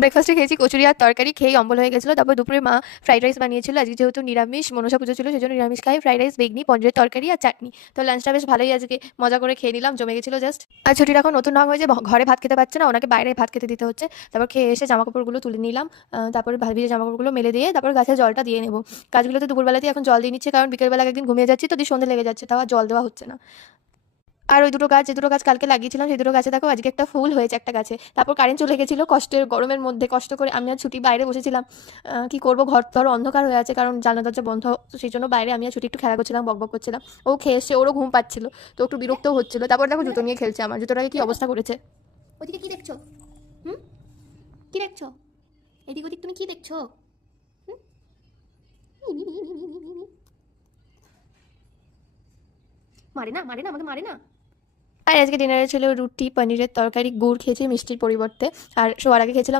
ব্রেকফাস্টে খেয়েছি কচুরি আর তরকারি, খেয়েই অম্বল হয়ে গেছিলো। তারপর দুপুরে মা ফ্রাইড রাইস বানিয়েছিল। আজকে যেহেতু নিরামিষ মনসা পুজো ছিল, সেজন্য নিরামিষ খাই। ফ্রাইড রাইস, বেগনি, পনিরের তরকারি আর চাটনি। তো লাঞ্চটা বেশ ভালোই আজকে মজা করে খেয়ে নিলাম, জমে গেছিলো জাস্ট। আর ছুটির এখন নতুন নাম হয়েছে, ঘরে ভাত খেতে পারছে না, ওনাকে বাইরে ভাত খেতে দিতে হচ্ছে। তারপর খেয়ে এসে জামাকাপড়গুলো তুলে নিলাম, তারপরে ভিজে জামাকাপড়গুলো মেলে দিয়ে তারপর গাছে জলটা দিয়ে নেবো। গাছগুলোতে দুপুরবেলাতেই এখন জল দিয়ে নিচ্ছে, কারণ বিকেলবেলা একদিন ঘুমিয়ে যাচ্ছি তো দিয়ে সন্ধ্যে লেগে যাচ্ছে, তাও আর জল দেওয়া হচ্ছে না। আর ওই দুটো গাছ, যে দুটো গাছ কালকে লাগিয়েছিলাম, সেই দুটো গাছে দেখো আজকে একটা ফুল হয়েছে একটা গাছে। তারপর কারেন্ট চলে গেছিলো, কষ্টের গরমের মধ্যে কষ্ট করে আমি আর ছুটি বাইরে বসেছিলাম। কি করবো, ঘর ধরো অন্ধকার হয়ে আছে, কারণ জানলা দরজা বন্ধ, তো সেই জন্য বাইরে আমি আর ছুটি একটু খেলা করছিলাম, বক বক করছিলাম। ও খেয়ে এসে ওরও ঘুম পাচ্ছিল, তো একটু বিরক্তও হচ্ছিল। তারপর দেখো জুতো নিয়ে খেলছে, আমার জুতোটাকে কি অবস্থা করেছে। ওদিকে কি দেখছো? হুম, কি দেখছো? এদিক ওদিক তুমি কি দেখছো? হুম? মারে না, মারে না, আমাকে মারে না। আর আজকে ডিনারে ছিল রুটি, পনিরের তরকারি, গুড় খেয়েছি মিষ্টির পরিবর্তে। আর শোয়ার আগে খেয়েছিলাম